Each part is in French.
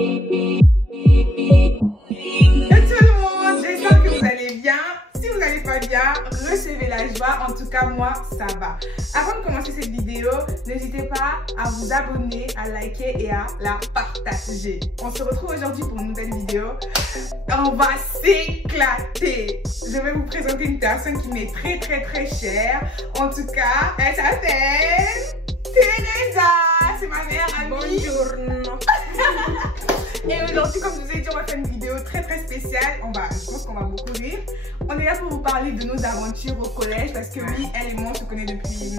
tout le monde, j'espère que vous allez bien. Si vous n'allez pas bien, recevez la joie. En tout cas, moi, ça va. Avant de commencer cette vidéo, n'hésitez pas à vous abonner, à liker et à la partager. On se retrouve aujourd'hui pour une nouvelle vidéo. On va s'éclater. Je vais vous présenter une personne qui m'est très chère. En tout cas, elle s'appelle Teresa. C'est ma meilleure amie. Bonjour. Et aujourd'hui, comme je vous ai dit, on va faire une vidéo très spéciale. Je pense qu'on va beaucoup rire. On est là pour vous parler de nos aventures au collège parce que oui, elle et moi, on se connaît depuis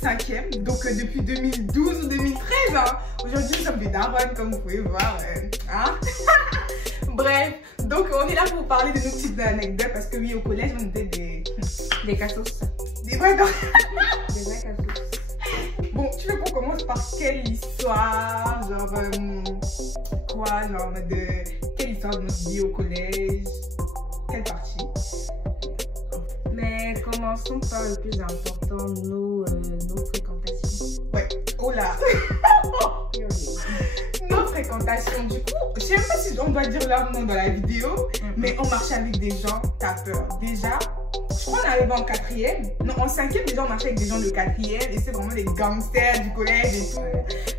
5e. Donc depuis 2012 ou 2013. Hein. Aujourd'hui, nous sommes des daronnes, comme vous pouvez voir. Hein? Bref, donc on est là pour vous parler de nos petites anecdotes parce que oui, au collège, on était des cassos. Des vrais cassos. Des vrais cassos. Bon, tu veux qu'on commence par quelle histoire? Genre, quoi? Genre, quelle histoire de notre vie au collège? Quelle partie? Mais commençons par le plus important, nos fréquentations. Ouais, oh là! Nos fréquentations, du coup, je sais même pas si on doit dire leur nom dans la vidéo, mais on marchait avec des gens, t'as peur. Déjà, je crois qu'on est arrivé en 4e. Non, en 5e, déjà, on marchait avec des gens de 4e et c'est vraiment des gangsters du collège et tout.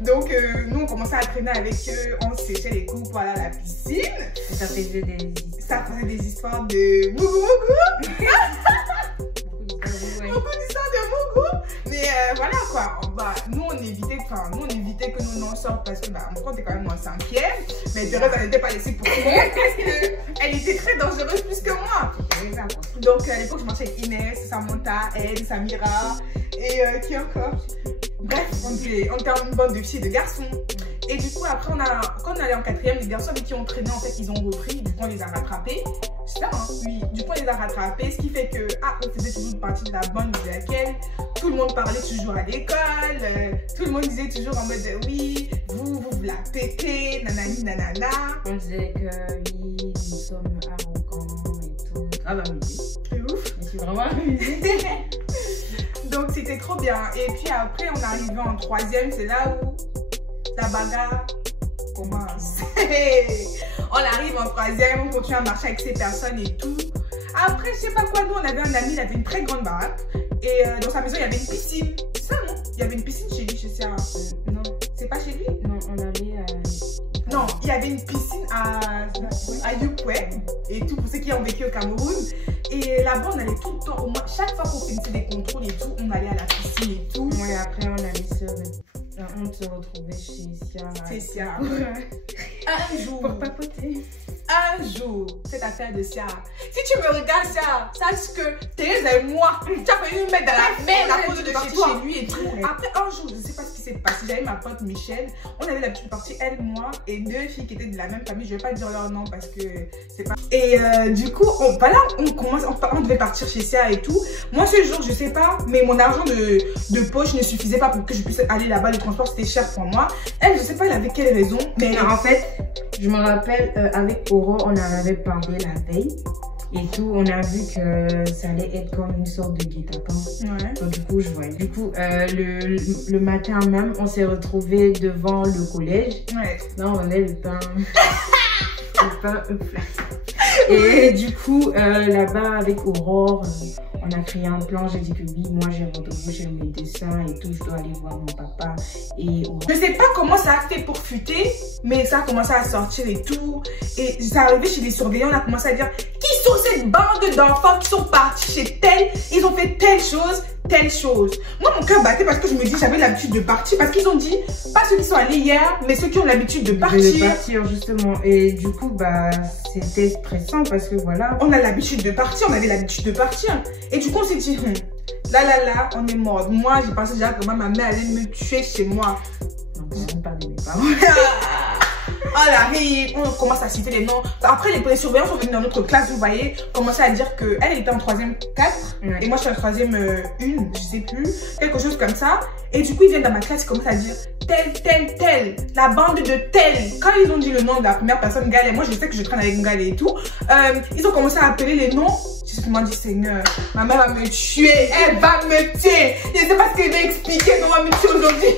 Donc, nous, on commençait à traîner avec eux, on séchait les coups pour aller à la piscine. Et ça faisait des histoires de mougou mougou. Beaucoup d'histoires de mougou. Mais voilà quoi. Nous, on évitait que nous n'en sortent parce que mon compte est quand même en 5e. Mais Thérèse, elle n'était pas laissée pour tout parce qu'elle était très dangereuse plus que moi. Donc, à l'époque, je marchais avec Inès, Samantha, elle, Samira et qui encore? Bref, on était une bande de filles et de garçons. Et du coup, après, quand on allait en 4e, les garçons avec qui on traînait, en fait, ils ont repris. Du coup, on les a rattrapés. C'est ça, hein? Oui. Du coup, on les a rattrapés. Ce qui fait que, on faisait toujours partie de la bande de laquelle tout le monde parlait toujours à l'école. Tout le monde disait toujours en mode, oui, vous la pétez, nanani, nanana. On disait que oui, nous sommes arrogants et tout. Ah bah oui. C'est ouf. Je suis vraiment amusée. Donc, c'était trop bien. Et puis après, on est arrivé en 3e. C'est là où la bagarre commence. On arrive en 3e, on continue à marcher avec ces personnes et tout. Après, je sais pas quoi, nous on avait un ami, il avait une très grande baraque. Et dans sa maison, il y avait une piscine. C'est ça, non? Il y avait une piscine chez lui, chez Sarah. Non. C'est pas chez lui? Non, on allait Non, il y avait une piscine à Yukwe et tout, pour ceux qui ont vécu au Cameroun. Et là-bas, on allait tout le temps, au moins, chaque fois qu'on finissait des contrôles et tout, on allait à la piscine et tout. Ouais, après, on se retrouvait chez Sia. C'est Sia. Un jour. Pour papoter. Un jour, cette affaire de Sia. Si tu me regardes, Sia, sache que Thérèse et moi, tu as failli nous mettre dans la merde à cause de partir chez lui et tout. Après un jour, je ne sais pas ce qui s'est passé. J'avais ma pote Michel. On avait l'habitude de partir, elle, moi, et 2 filles qui étaient de la même famille. Je ne vais pas dire leur nom parce que c'est pas. Et du coup, on devait partir chez Sia et tout. Moi, ce jour, je sais pas, mais mon argent de poche ne suffisait pas pour que je puisse aller là-bas. Le transport, c'était cher pour moi. Elle, je sais pas, elle avait quelle raison. Mais en fait, je me rappelle, avec Aurore, on en avait parlé la veille. Et tout, on a vu que ça allait être comme une sorte de guet-apens. Ouais. Donc du coup, je voyais. Du coup, le matin même, on s'est retrouvés devant le collège. Ouais. Là, on avait le pain. Le pain plat. Et du coup, là-bas, avec Aurore, on a créé un plan. J'ai dit que oui, moi, j'ai rendez-vous chez mes dessins et tout. Je dois aller voir mon papa. Et je sais pas comment ça a fait pour fuiter, mais ça a commencé à sortir et tout. Et ça arrivé chez les surveillants, on a commencé à dire qui sont cette bande d'enfants qui sont partis chez tel, ils ont fait telle chose. Moi, mon cœur battait parce que je me dis j'avais l'habitude de partir. Parce qu'ils ont dit, pas ceux qui sont allés hier, mais ceux qui ont l'habitude de partir. De partir, justement. Et du coup, c'était stressant parce que voilà. On a l'habitude de partir, on avait l'habitude de partir. Et du coup, on s'est dit, là, on est mort. Moi, j'ai pensé déjà que ma mère allait me tuer chez moi. Non, on ne parle de mes parents. On arrive, on commence à citer les noms. Après, les surveillants sont venus dans notre classe, vous voyez, commençer à dire qu'elle était en 3e 4 et moi je suis en 3e 1, je sais plus, quelque chose comme ça. Et du coup, ils viennent dans ma classe, ils commencent à dire tel, la bande de tel. Quand ils ont dit le nom de la première personne, Galé, moi je sais que je traîne avec Galé et tout, ils ont commencé à appeler les noms. J'ai seulement dit, Seigneur, ma mère va me tuer, elle va me tuer. Je ne sais pas ce qu'elle va expliquer, comment elle va me tuer aujourd'hui.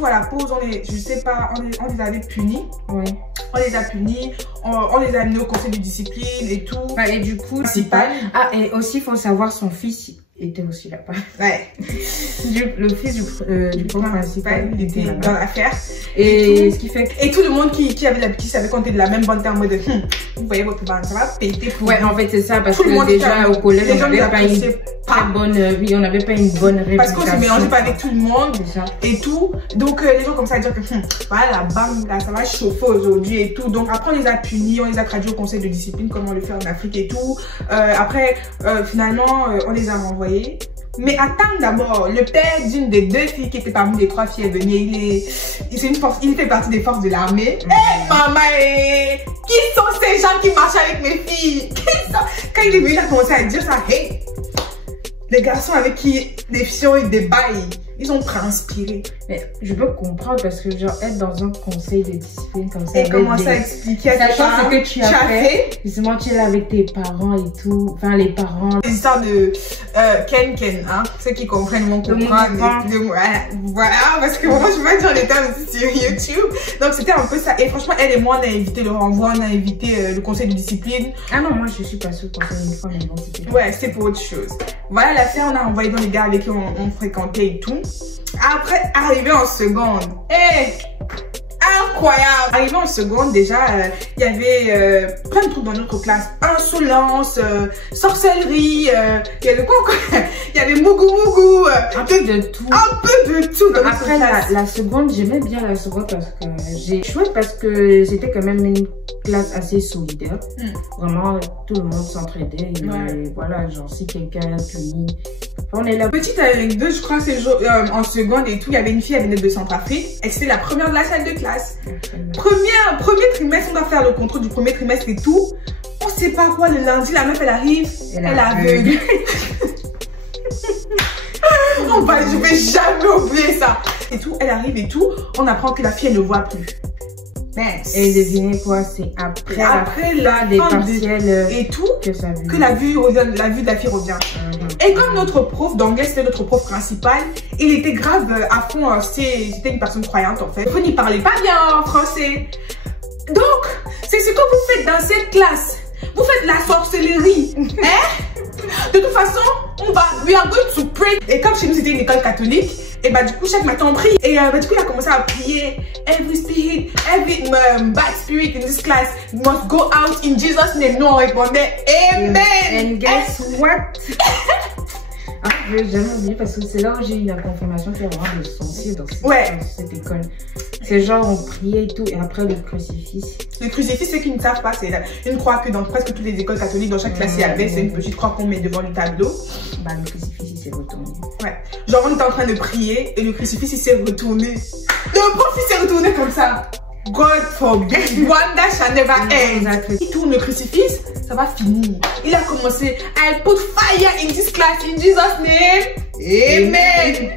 tout à la pause, je sais pas, on les avait punis. Ouais. On les a punis, on les a amenés au conseil de discipline et tout. Et du coup, principal. Ah, et aussi, il faut savoir, son fils était aussi là-bas. Ouais. Le fils du prof principal, il était dans l'affaire. Et ce qui fait que... Et tout le monde qui savait compter de la même bonne terme de vous voyez votre bande, ça va péter pour ouais, en fait, c'est ça, parce que déjà au collège, on n'avait pas une très bonne vie, on n'avait pas une bonne réputation. Parce qu'on se mélangeait pas avec tout le monde ça. Et tout. Donc, les gens comme ça dire que voilà, la bande, là, ça va chauffer aujourd'hui et tout. Donc, après, on les a punis, on les a traduits au conseil de discipline, comme on le fait en Afrique et tout. Après, finalement, on les a renvoyés. Mais attends d'abord, le père d'une des 2 filles qui était parmi les 3 filles est venu, il fait partie des forces de l'armée. Maman, qui sont ces gens qui marchent avec mes filles? Quand il est venu, il a commencé à dire ça, hey, les garçons avec qui les filles ont eu des bails, ils ont transpiré. Mais je peux comprendre parce que genre être dans un conseil de discipline comme ça. Et commencer à expliquer à tes parents ce que tu as fait. Justement, tu es là avec tes parents et tout. Enfin, les parents. L'histoire de Ken, hein. Ceux qui comprennent mon comprendre. Voilà, parce que moi, je vais pas dire les termes sur YouTube. Donc, c'était un peu ça. Et franchement, elle et moi, on a évité le renvoi, on a évité le conseil de discipline. Ah non, moi, je suis pas sûre qu'on fait une fois, mais bon, c'était. Ouais, c'est pour autre chose. Voilà, l'affaire, on a envoyé dans les gars avec qui on fréquentait et tout. Après, arrivé en seconde, incroyable! Arrivé en seconde, déjà, il y avait plein de trucs dans notre classe. Insolence, sorcellerie, il y avait quoi encore? Il y avait mougou mougou. Un peu de tout. Un peu de tout dans Après, la seconde, j'aimais bien la seconde parce que j'ai chouette parce que c'était quand même une classe assez solidaire. Vraiment, tout le monde s'entraidait. Et voilà, genre, si quelqu'un a puni, on est là. Petite anecdote, je crois, c'est en seconde et tout, il y avait une fille, elle venait de Centrafrique. Elle c'était la première de la salle de classe. Premier trimestre, on doit faire le contrôle du premier trimestre et tout. On sait pas quoi, le lundi, la meuf, elle arrive, elle est aveugle. Je vais jamais oublier ça. Et tout, elle arrive et tout, on apprend que la fille, elle ne voit plus. Et devinez quoi, c'est après la des partiels et tout que la vue de la fille revient. Et comme notre prof d'anglais, c'était notre prof principal, il était grave à fond, c'était une personne croyante en fait. Vous n'y parlez pas bien en français. Donc, c'est ce que vous faites dans cette classe. Vous faites la sorcellerie. De toute façon, we are going to pray. Et comme chez nous, c'était une école catholique, et bah du coup, chaque matin, on prie. Et du coup, il a commencé à prier. Every spirit, every bad spirit in this class must go out in Jesus' name. Nous, on répondait Amen. And guess what? Je vais jamais oublier parce que c'est là où j'ai eu la confirmation qu'il y a vraiment le sorcier dans cette école. C'est genre on priait et tout et après le crucifix. Le crucifix, c'est qu'ils ne savent pas, c'est une croix que dans presque toutes les écoles catholiques, dans chaque classe il y avait, c'est une petite croix qu'on met devant le tableau. Bah le crucifix il s'est retourné. Ouais. Genre on était en train de prier et le crucifix il s'est retourné. Le prof il s'est retourné comme ça. God forbid, wonder shall never end. Il tourne le crucifix, ça va finir. Il a commencé, I put fire in this class in Jesus' name. Amen.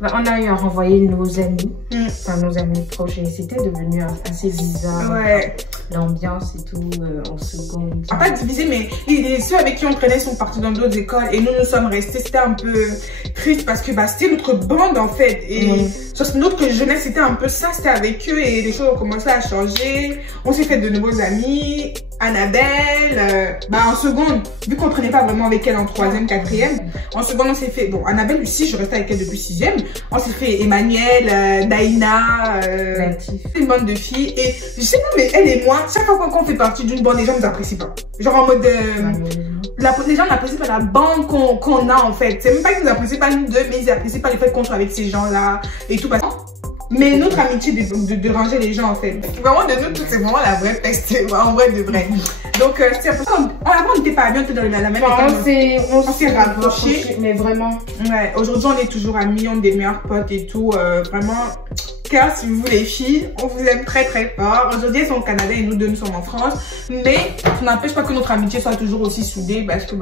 On a eu à renvoyer nos amis, enfin nos amis proches, et c'était devenu assez bizarre. Ouais. L'ambiance et tout, en seconde. Pas divisé, mais ceux avec qui on traînait sont partis dans d'autres écoles et nous sommes restés. C'était un peu triste parce que c'était notre bande en fait. Et sur notre jeunesse, c'était un peu ça, c'était avec eux et les choses ont commencé à changer. On s'est fait de nouveaux amis. Annabelle, en seconde, vu qu'on traînait pas vraiment avec elle en 3e, 4e, en seconde on s'est fait, bon Annabelle aussi, je restais avec elle depuis 6e, on s'est fait Emmanuel, Daïna, une bande de filles, et je sais pas mais elle et moi, chaque fois qu'on fait partie d'une bande, les gens nous apprécient pas. Genre en mode, les gens n'apprécient pas la bande qu'on a en fait. C'est même pas qu'ils nous apprécient pas nous deux, mais ils apprécient pas le fait qu'on soit avec ces gens là et tout. Mais notre amitié de déranger les gens en fait. Vraiment de nous tous c'est vraiment la vraie peste, en vrai de vrai. Donc c'est un peu ça. Avant on n'était pas bien dans la même école. On s'est rapprochés. Mais vraiment. Ouais, aujourd'hui on est toujours amis, on est des meilleurs potes et tout. Vraiment, car si vous les filles, on vous aime très très fort. Aujourd'hui elles sont au Canada et nous deux nous sommes en France. Mais ça n'empêche pas que notre amitié soit toujours aussi soudée parce que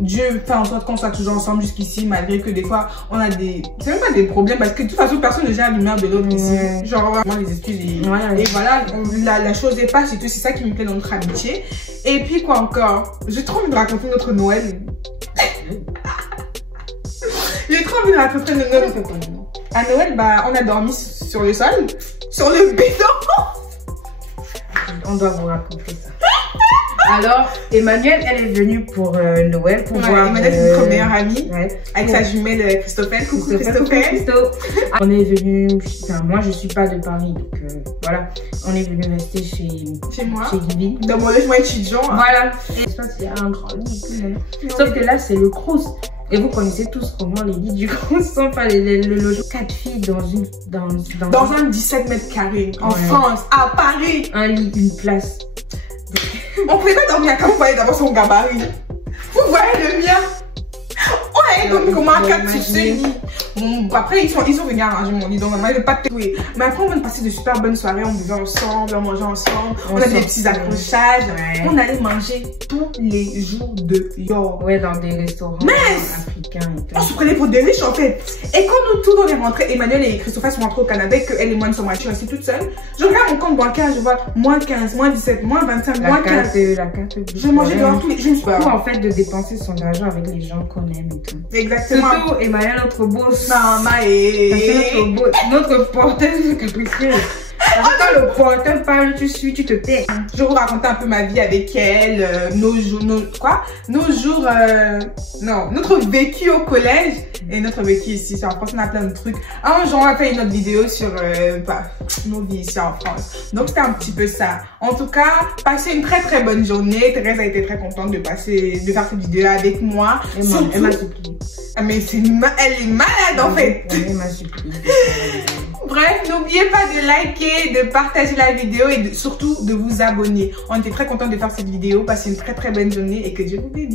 Dieu fait en sorte qu'on soit toujours ensemble jusqu'ici malgré que des fois on a c'est même pas des problèmes parce que de toute façon personne ne gère l'humeur de l'autre ici. Genre vraiment les excuses et voilà, la chose est pas, c'est ça qui me plaît dans notre amitié. Et puis quoi encore, j'ai trop envie de raconter notre Noël. J'ai trop envie de raconter notre Noël. À Noël, bah, on a dormi sur le sol, sur le béton. On doit vous raconter ça. Alors, Emmanuel, elle est venue pour Noël, pour voir... Emmanuel, c'est notre meilleure amie, avec sa jumelle Christophèle. Coucou Christophèle. On est venu, enfin, moi je suis pas de Paris, donc voilà. On est venu rester chez moi, chez Vivi. Dans mon logement étudiant. Voilà. Et je pense qu'il y a un grand lit. Sauf que là, c'est le Crous. Et vous connaissez tous comment les lits du Crous sont pas le logement. 4 filles dans un 17 mètres carrés, en France, à Paris. Un lit, une place. On pouvait pas dormir à 4, vous voyez d'abord son gabarit. Vous voyez le mien. Ouais, donc comment à 4 sur ce lit. Bon, après, ils sont venus arranger mon lit, donc maman, je vais pas tout. Mais après, on a passé de super bonnes soirées, on buvait ensemble, on mangeait ensemble, on avait des petits accrochages, on allait manger tous les jours dehors. Ouais, dans des restaurants africains et tout. On se prenait pour des riches en fait. Et quand nous tous on est rentrés, Emmanuel et Christophe sont rentrés au Canada et qu'elle et moi nous sommes restées toutes seules, je regarde mon compte bancaire, je vois moins 15, moins 17, moins 25, moins 15. La carte je mangeais dehors tous les jours. En fait, de dépenser son argent avec les gens qu'on aime et tout. Exactement. Surtout Emmanuel, notre boss. Maman et... Notre porteuse capricieuse. Quand le porteur parle, tu suis, tu te tais. Je vous racontais un peu ma vie avec elle, notre vécu au collège et notre vécu ici. En France, on a plein de trucs. Un jour, on va faire une autre vidéo sur nos vies ici en France. Donc, c'était un petit peu ça. En tout cas, passez une très très bonne journée. Thérèse a été très contente de faire cette vidéo avec moi. Elle m'a supplié. Mais elle est malade en fait. Elle m'a supplié. Bref, n'oubliez pas de liker, de partager la vidéo et surtout de vous abonner. On était très contents de faire cette vidéo. Passez une très très bonne journée et que Dieu vous bénisse.